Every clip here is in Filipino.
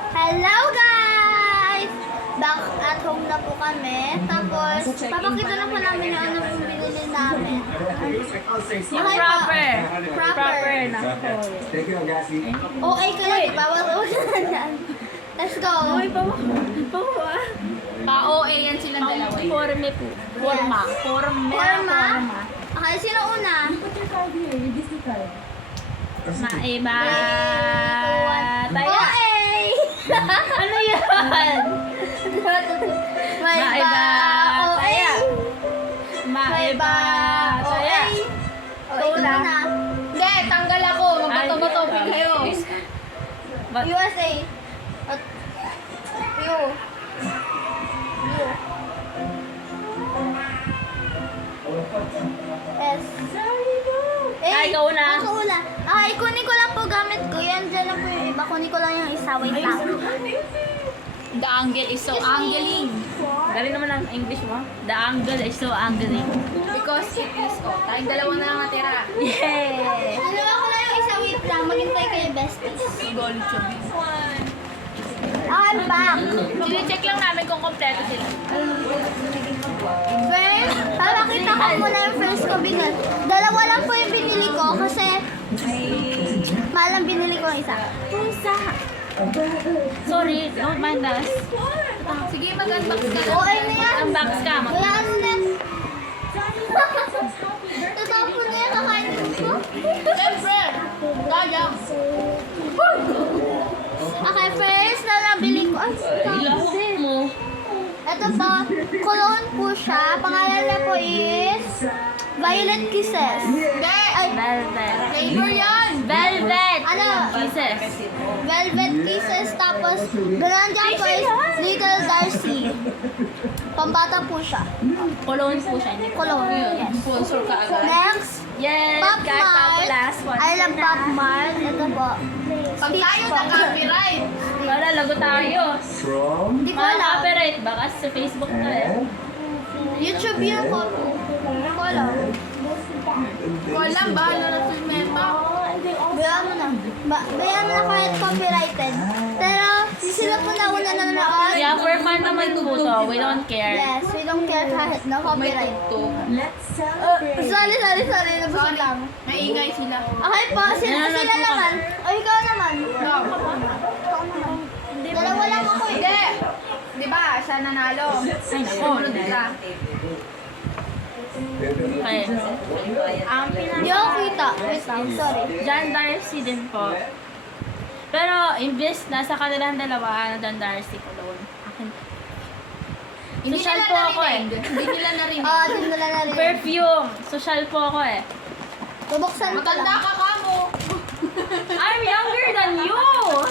Hello guys! Back at home na po kami. Tapos, papakita na po namin yung ano yung binili namin. Yung Okay, proper. Proper. na whole. Thank you, Agassi. Okay ka lang, diba? Wag na dyan. Let's go. Uy, pawa. Ka-OA yan silang dalawa. Forme po. Forma. Forma? Okay, sino una? Maiba. Taya. Okay! Ano yan? Maiba. Taya. Maiba. Taya. Okay, ikaw na. Hindi, tanggal ako. Magbato-bato kayo. USA. At you. S. Ikaw una. Ako una. Okay, kunin ko lang po gamit ko. Yan, dyan lang po yung iba. Kunin ko lang yung isa. Wait lang. The angle is so angling. Galing naman ang English mo. The angle is so angling. Because it is, tayong dalawa na lang natira. Yay! Ano ako lang yung isa. Wait lang. Maghintay kayo, besties. Gold chubby. I'm back. Chine-check lang namin kung kompleto sila. First, papakita ko muna yung first ko binili. Dalawa lang po yung binili ko kasi mahal ang binili ko ang isa. Pusa! Sorry, don't mind us. Sige, mag-unbox ka lang. Okay na yan. Unbox ka. Kaya ano na. Tatapon na yung kakainin ko. Siyempre, sayang. Okay, first na nabili ko. Ay, tapos eh. mo. Ito po, cologne po siya. Pangalan niya po is Violet Kisses. Hindi, Ay, Velvet. flavor yan. Velvet! Ano? Kisses. Velvet Kisses. Tapos, ganun dyan po is Little Darcy. Pambata po siya. Cologne po siya. Hindi Cologne, yes. Sponsor ka agad. Next, Yes! Pop Kahit Mart. papulas. I love Pop Mart. Ito po. Pag Stitch tayo po. na-copyright. Wala, lago tayo. From Hindi ko Mga alam. copyright. Baka sa Facebook na eh. YouTube yun po. Hindi ko alam. Walang bahala na sa meta. Bayaan mo na. Bayaan mo na kahit copyrighted. Pero, di sila po na una na nanonood. Yeah, for fun naman po to. We don't care. Yes, we don't care kahit na May copyright. tugtog. Sorry. Nabusog lang. Maingay sila. Okay po, sila naman. O, ikaw naman. No. Dalawa lang ako eh. Hindi. Di ba, siya nanalo. Ay, naku. Sumunod ka. Okay. Ang Hindi ako kita. Wait lang, sorry. John Darcy din po. Pero, imbes na sa kanilang dalawa, John Darcy cologne. Akin. Hindi Social nila po ako eh. narinig. Hindi nila narinig. Oo, din nila na rin. Perfume. Social po ako eh. Bubuksan ko Matanda lang. ka ka mo. I'm younger than you!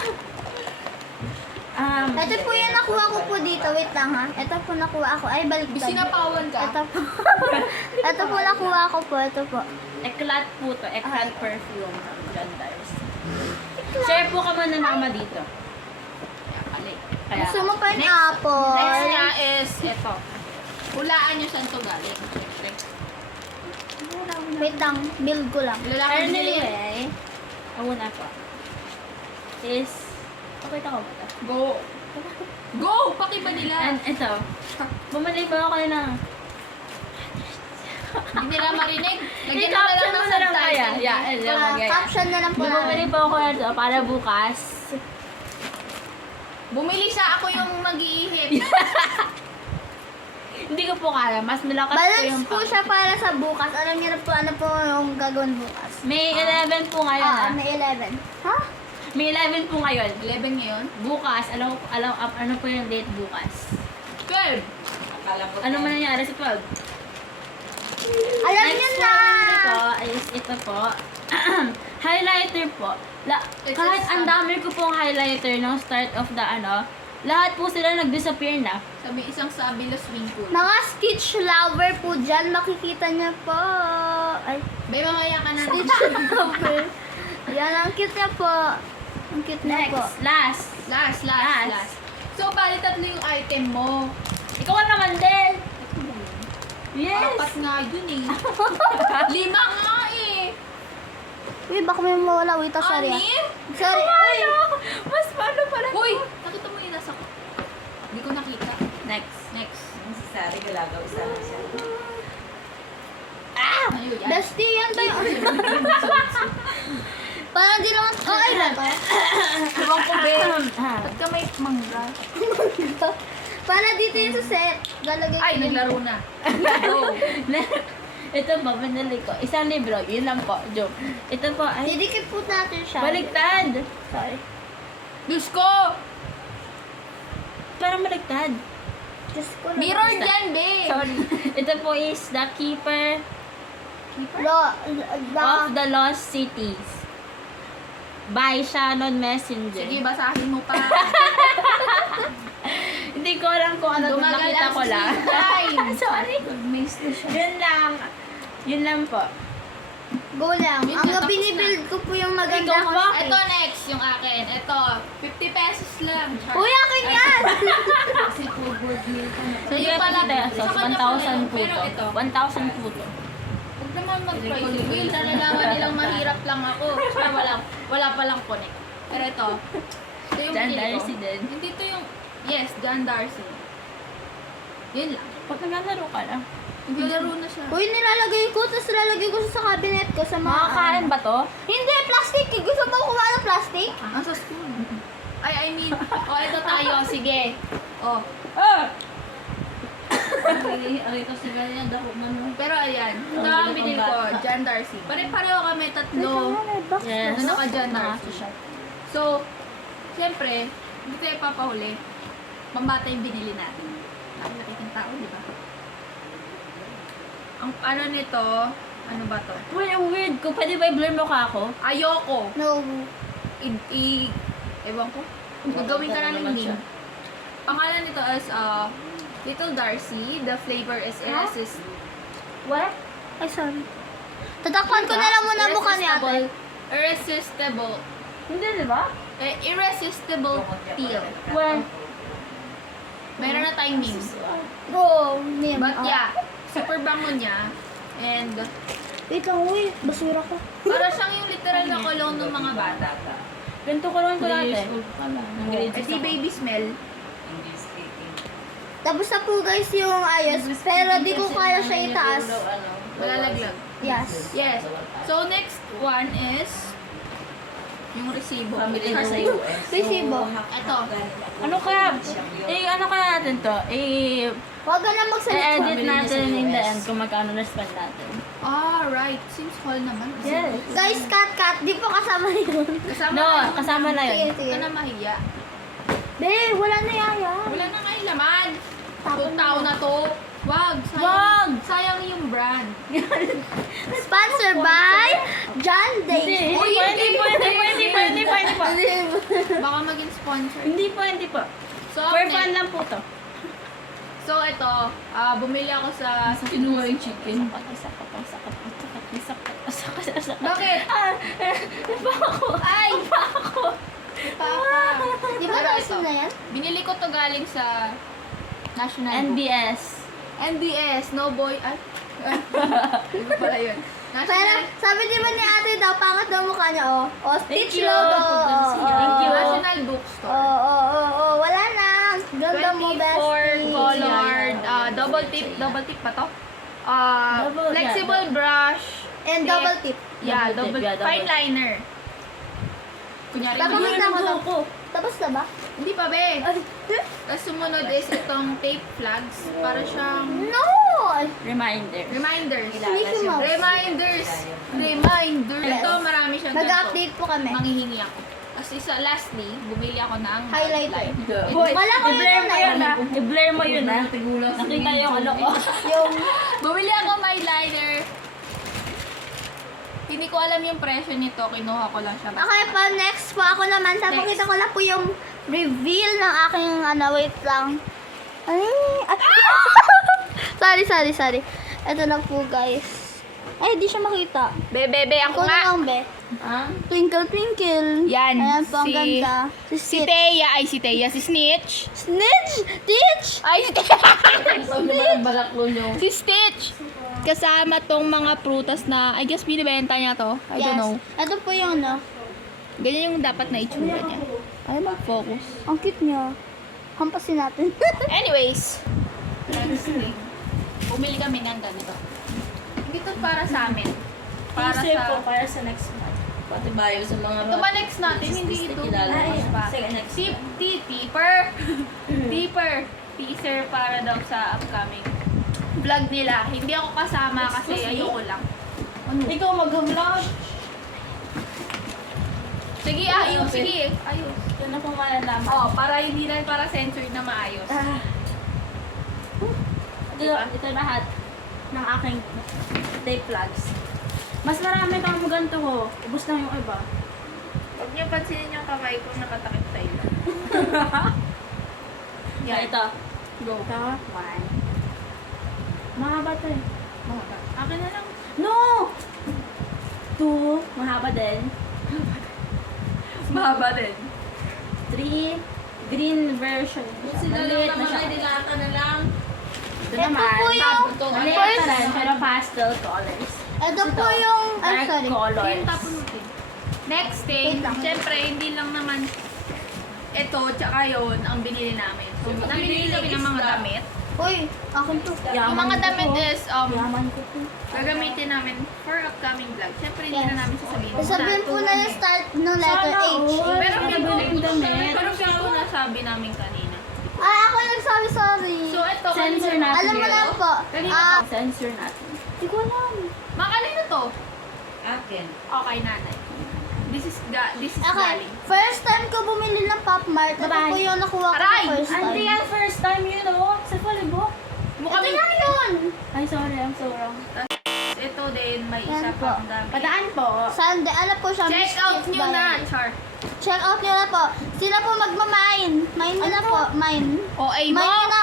Ito po yung nakuha ko po dito. Wait lang ha. Ito po nakuha ako. Ay, balik Sinapawan ka. Ito po. Ito po nakuha ko po. Ito po. Eclat po to. Eclat perfume from John Darcy. Share po ka muna mama dito. Kaya, Gusto mo pa yung Next apple? niya is ito. Hulaan nyo saan to galing. Wait lang. Build ko lang. Lalaki nila. anyway, ang una po is, pakita ko ba ito? Go. Go! Pakiba nila. And ito, bumalik ba ako ng Hindi nila marinig. Lagyan I-caption na lang mo ng na lang kaya. subtitle. Yeah, Caption na lang po namin. bumalik po ako ito para bukas. Bumili siya, ako yung mag-iihip. Hindi ko po kaya, mas malakas po Balance yung po siya para sa bukas. Alam niyo na po ano po yung gagawin bukas. May 11 po ngayon Oo, ah. may 11. Ha? May 11 po ngayon. 11 ngayon. Bukas, ano po yung date bukas? 12. Ano man nangyari sa 12? Alam niyo Next na! po binili ko is ito po. Highlighter po. It's Kahit a ang dami ko pong highlighter nung start of the lahat po sila nag-disappear na. Sabi isang sabi la swing pool. Mga Stitch lover po dyan, makikita niyo po. Ay, Bay, mamaya ka na. Stitch lover. Yan, ang cute niya po. Ang cute niya po. Next, last. Last. So, bali tatlo yung item mo. Ikaw naman din. Yes. Apat nga yun eh. 5 nga eh. Uy, baka may mawala. Wait, sorry. Anim? Sorry. Uy, Mas paano pala? Uy, ilagaw, isa lang siya. Ano yan? Dusty yan tayo. Parang di naman... Oh, ay lang. Ewan ko, be. Ba't ka may mangga? Para dito yung sa set. Lalagay Ay, ko yun. naglaro na. Ito po, pinili ko. Isang libro, yun lang po. Joke. Ito po, ay, Didikit po natin siya. baliktad. Sorry. Diyos ko! Parang baliktad. Diyos ko. Mirror dyan, be. Sorry. Ito po is The Keeper of the Lost Cities by Shannon Messenger. Sige, basahin mo pa. Hindi ko alam kung ano, Dumagal nakita ang ko lang. time. Sorry. Miss na siya. Yun lang. Yun lang po. Go lang. Yun, Ang natapos binibuild ko po yung maganda Ikaw ko. ba? Ito next, yung akin. Ito, 50 pesos lang. Uy, akin yan! Kasi board meal ka na. So, yung pala, sa kanya pala 1,000 po pero to. ito. 1,000 po to. Huwag naman mag-price wheel. Nalalaman nilang mahirap lang ako. Kaya wala palang connect. Pero ito yung John pinili ko. Darcy din. Hindi to yung, yes, John Darcy. Yun lang. Pag naglalaro ka lang. Naglalaro na siya. Uy, nilalagay ko. Tapos nilalagay ko sa cabinet ko sa mga... Makakain ba to? Hindi, plastic. Gusto mo kumain ng plastic? Ang sa school. I mean, ito tayo. Sige. Oh. Arito si ganyan, dako man. Pero ayan, ito ang binili ko, John Darcy. Pare-pareho kami tatlo. Yes. Na naka-John Darcy. Nakaso siya. So, siyempre, hindi tayo papahuli. Pambata yung binili natin. Nakikita tao, di ba? Ang ano nito, ano ba to? Uy, ang weird ko. Pwede ba i-blur mo ka ako? Ayoko. No. Ewan ko. Gagawin ka na ng name. Pangalan nito is Little Darcy. The flavor is irresistible. What? Ay, sorry. Tatakpan ko na lang muna mukha ni ate. Irresistible. Hindi, di ba? Irresistible peel. Well, Meron na tayong name. Go, name. But yeah, super bango niya. And Wait lang, uy. Basura ko. para siyang yung literal na cologne ng mga bata. ganito ko lang ito dati. Ng grade Eh 6 di ako. baby smell. English speaking. Tapos na po guys yung ayos. Pero di ko kaya siya itaas. Malalaglag. Yes. Yes. So next one is yung resibo. Family Sa sa sa'yo. US. Resibo. Ito. Ano kaya? Ano kaya natin to? Huwag ka na magsalita. I-edit natin in the end kung magkano na-spend natin. Ah, right. Since hall naman. Yes. Guys, cut. Di po kasama yun. Kasama No, na yung- kasama na Sige, yun. sige. Huwag ka na mahiya. Be, wala na yaya. Wala na ngayon laman. Tao na to. Wag. Sayang, Wag! Sayang yung brand. Sponsor by John Hindi, Day. Uy, hindi po. Baka maging sponsor. Hindi po. So, For next- fun lang po to. So, ito. Bumili ako sa kinuha yung chicken. Bakit? Napa ako. Ay! Ako. Di ba Pero gusto ito, na yan? binili ko to galing sa National Book. NBS. NBS, no boy. Ay. Ano pala yun? Pero National, sabi di ba ni ate daw, pangat daw mukha niya, oh. Oh, Thank Stitch you. logo. Thank you. National Bookstore. Oh, wala na. Ganda mo, 24 bestie. colored, double tip pa to? Double, Flexible brush. And double tip. Yeah, Double double, tip, yeah, double fine tip. liner. Kunyari, Papakita ko na. ko. Tapos na ba? hindi pa be. Ay, Tapos sumunod is itong tape flags. Para siyang no! Reminder. reminders. Mickey Mouse. Reminders. Reminders. Yes. Ito, marami siyang Mag-update po kami. Manghihingi ako. Tapos lastly, bumili ako ng Highlighter. Boy, Kala ko yun i-blur mo na yun yun. ha. I-blur mo yun ha. Nakita yung ano ko. Yung, Bumili ako ng highlighter. Hindi ko alam yung presyo nito. Kinuha ko lang siya. okay po, next po ako naman. Tapakita ko lang po yung reveal ng aking, wait lang. Ay, sorry. Ito na po, guys. Ay, di siya makita. Bebe, Ikaw ako na nga. lang, be. Ha? Twinkle, twinkle. Yan, Ayan po, ang si- ganda. Si Stitch. Teya, si Teya, si Snitch. Snitch! Stitch! Ay, si Teya. Balaklo nyo. Si Stitch. Kasama tong mga prutas na, I guess, binibenta niya to. I don't know. Ito po yung Ganyan yung dapat na itsura niya. Ay, mag-focus. Ang cute niya. Hampasin natin. Anyways. Next thing. bumili kami ng ganito. Ito para sa amin. Para Teaser sa... po, para sa next month. Pati bayo sa mga... Ito ba next natin? Hindi ito. kilala Ay, mo pa. sige, next. Tipper. Tipper. Teaser para daw sa upcoming vlog nila. Hindi ako kasama kasi Excuse me? ayoko lang. Ikaw mag-vlog. Sige, ayos. Sige, ayos. Yan na po malalaman. Oh, para hindi lang para censored na maayos. Ito lahat ng aking tape plugs. Mas marami kang ganito ko. Ubus lang yung iba. Huwag niyo pansinin yung kamay ko nakatakip sa ilo. Yeah, ito. Go. Ito. One. Mahaba to eh. Akin na lang. No! Two. Mahaba din. Mahaba din. Three. Green version. Maliit na siya. Dilata na lang. Ito Ito naman. po yung Maliit first- na rin, pero pastel colors. Ito po yung, Dark sorry. colors. Yung tapon mo din. Next thing, Wait lang. syempre hindi lang naman ito tsaka yun ang binili namin. So, namili kami ng mga damit. Uy, akin to. Yung mga damit ko. is Yaman ko to. gagamitin namin for upcoming vlog. Syempre hindi Yes. na namin sasabihin. Sabihin po na yung start ng letter Sana H. all. Pero Sana feel ko, biling damit. pero feel ko nasabi namin kanina. Ay, ako nagsabi, sorry. So ito, Censor kanina. natin. Alam mo na po. Kanina Ah, Censor natin. hindi ko alam. Mga kanino to? Akin. Okay, nanay. This is Okay, galing. first time ko bumili ng Pop Mart. Ito Bye-bye. po yung nakuha ko Aray! sa first time. Hindi yan first time yun, oh. Sa Falibok. Mukha Ito nga yun! Ay, sorry. I'm so wrong. Ito din, may Yan isa po. pang damit. Padaan po. Sunday, alam po siya. Check out nyo na, Char. Check out nyo na po. Sila po magmamine. Mine nyo na po. Mine. OA mo. Mine nyo na.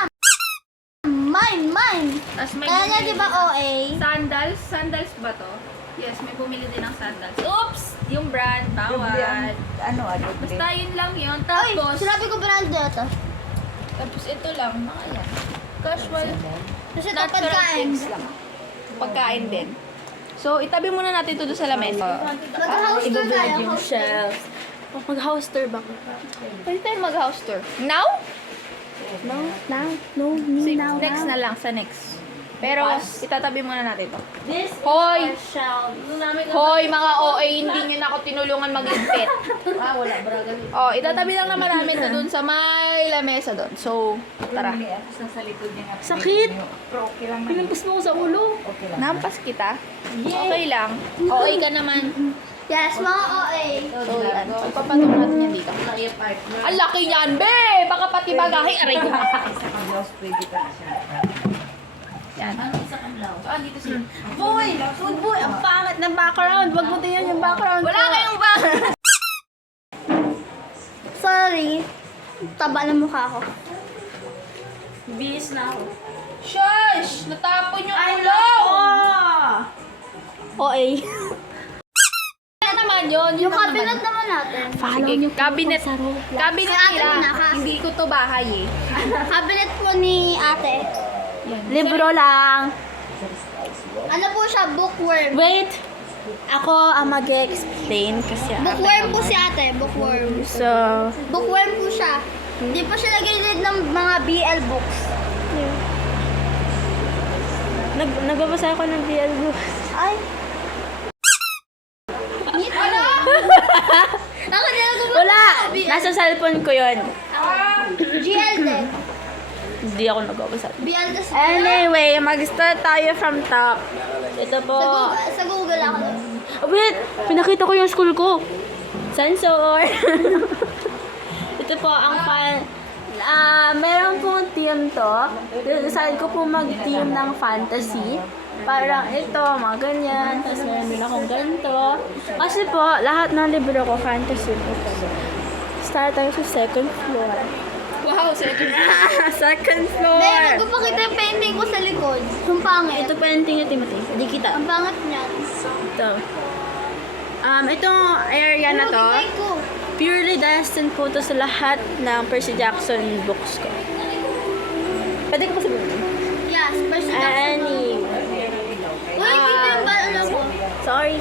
Mine. Tapos may Kaya nga bumili di ba din. OA? Sandals? Sandals ba to? Yes, may bumili din ng sandals. Oops! Yung brand, bawal. Ano, Basta yun lang yun. Ay, Tapos, sinabi ko brand ito. tapos ito lang, mga yan. Casual. Kasi ito Natural pagkain. things lang. Pagkain din. So, itabi muna natin ito doon sa lamesa. Mag-house tour tayo. Yung shelf. Mag-house tour ba? Pwede tayo mag-house tour. Now? No, now. No, me now. Next na lang, sa next. Pero, itatabi muna natin ito. This is Hoy! our shelf. Hoy, mga OA, hindi nyo na ako tinulungan mag-impit. wala, braga. Oh, itatabi lang naman namin ito doon sa may lamesa doon. So, tara. Sa likod niya nga. Sakit. Pero okay lang naman. Pinampas mo ko sa ulo. Okay lang. Nampas kita. Okay lang. OA ka naman. Yes, mga OA. So, yan. Pagpapatok natin yan dito. Laki partner. Ang laki niyan, be! Baka pati bagahe. Aray ko. Isa kang blouse, pwede pa na siya. Yan. Ano isa kang blouse? So, andito siya. Boy! Food boy! Ang pangat ng background. Wag mo tingnan yung background Wala ko. kayong ba? Sorry. Taba ng mukha ko. Bis na ako. Shush! Natapon yung Ay, ulo! OA. Ano naman yun? Yun Yung lang cabinet naman. naman natin. Follow Sige, niyo po cabinet. sa Roblox. Cabinet Sa atin nila. na, kasi. Hindi ko to bahay eh. Cabinet po ni ate. Libro lang. Ano po siya? Bookworm. Wait! Ako ang mag-explain kasi Bookworm po si ate. Bookworm. So, Bookworm po siya. Hindi po siya nag-read ng mga BL books. nagbabasa ako ng BL books. Ay. Ano? Ako din ako Wala! Nasa cellphone ko yon. GL din. Hindi ako nagbabasa. BL kasi. Anyway, mag-start tayo from top. Ito po. Sa Google ako. Wait! Pinakita ko yung school ko. Sensor! Ito po ang meron pong team to. Decide ko po mag-team ng fantasy. Parang ito, mga ganyan. Tapos meron din akong ganito. Kasi po, lahat ng libro ko, fantasy po. Start tayo sa second floor. Wow, second. Second floor! Dahil magpapakita yung painting ko sa likod. Yung pangit. Ito painting ni Timothy. Hindi kita. Ang pangit niyan. Ito. Itong area na to, Ano, ko. purely destined po to sa lahat ng Percy Jackson books ko. Pwede ko pa sabihin? Yes, Percy Jackson. Anyway. Uy, kita yung ba alam ko? Sorry.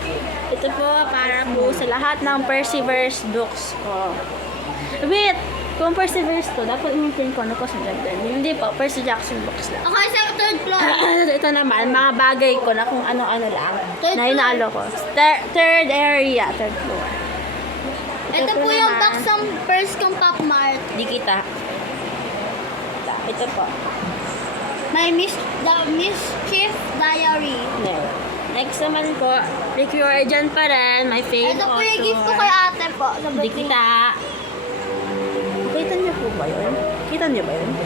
Ito po para po sa lahat ng Percyverse books ko. Wait! Kung Perseverance to, dapat i-maintain ko na ko sa Jordan. Hindi po, Percy Jackson books lang. Okay, sa third floor. Ito naman, mga bagay ko na kung ano-ano lang. Third Na inalo ko. Third area, third floor. Ito po yung box ng purse kong Pop Mart. Di kita. Ito po. My The Mischief Diary. No. Next naman po, Precure dyan pa rin. My favorite Ito po yung gift ko kay ate po. Sa Di birthday. kita. Kita niyo po ba yun? Kita niyo ba yun?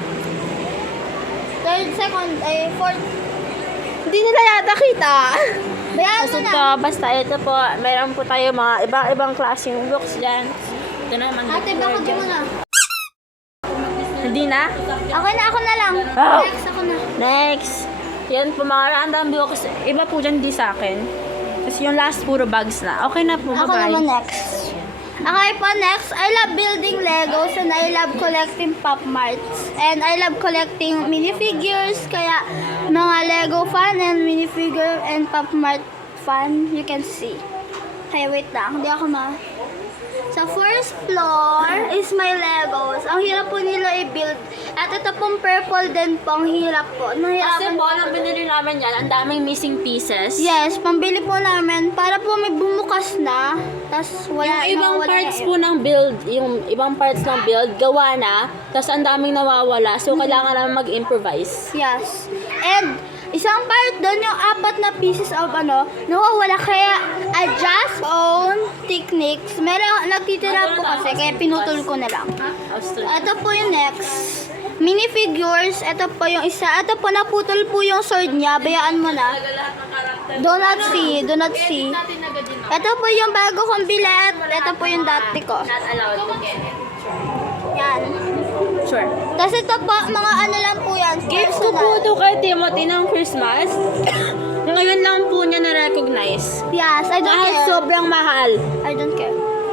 Third, second, fourth. Hindi nila yata kita. Bayan Basta mo na. ito, basta ito po, mayroon po tayo mga ibang klaseng books dyan. Ito naman. Ate, Precure bakit dyan. mo na? Hindi na? Okay na, ako na lang. Oh. Next, ako na. Next. Yan po mga random books. Iba po dyan di sa akin. Kasi yung last puro bags na. Okay na po, Ako bye-bye. naman next. Okay po, next. I love building Legos and I love collecting Pop Marts. And I love collecting minifigures. Kaya mga Lego fan and minifigure and Pop Mart fan, you can see. Kaya wait lang, hindi ako Sa first floor is my Legos. Ang hirap po nila i-build. At ito pong purple din po, ang hirap po. Kasi Nahirapan po, nang binili namin yan, ang daming missing pieces. Yes, pambili po namin para po may bumukas na. Tapos wala Yung ibang nawawala parts na po ng build, yung ibang parts ng build, gawa na, tapos ang daming nawawala. So, kailangan namin mag-improvise. Yes. And isang part doon yung 4 na pieces of nawawala. Kaya adjust own techniques. Meron nagtitira po kasi kaya pinutol ko na lang. Ito po yung next. Minifigures. Ito po yung isa. Ito po naputol po yung sword niya. Bayaan mo na. Do not see. Do not see. Natin agad yun. Ito po yung bago kong bilet. Ito po yung dati ko. Not allowed to get it. Yan. Sure. Tapos ito po, mga lang po yan. Gift ko po ito kay Timothy ng Christmas. Ngayon lang po niya na-recognize. Yes, I don't Dahil care. sobrang mahal. I don't care.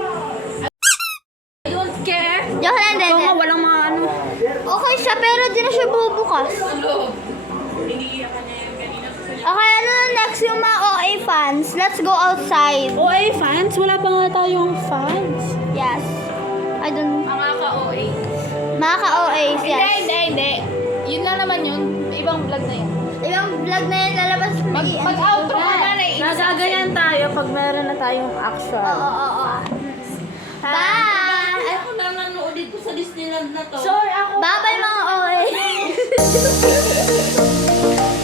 I don't care. Joke lang din. Ito nga, walang mga ano. Okay siya, pero di na siya bubukas. Okay, ano na next yung mga OA fans? Let's go outside. OA fans? Wala pa nga tayong fans. Yes. I don't... Mga ka-OA. Mga ka-OAs, yes. Hindi. Yun lang naman yun. Ibang vlog na yun. Ibang vlog na yun lalabas. Mag-outro ka na eh. Nagaganyan tayo pag meron na tayong action. Oo. Bye! Ako na nanood dito sa Disneyland na to. Sorry, ako. Bye-bye mga OA.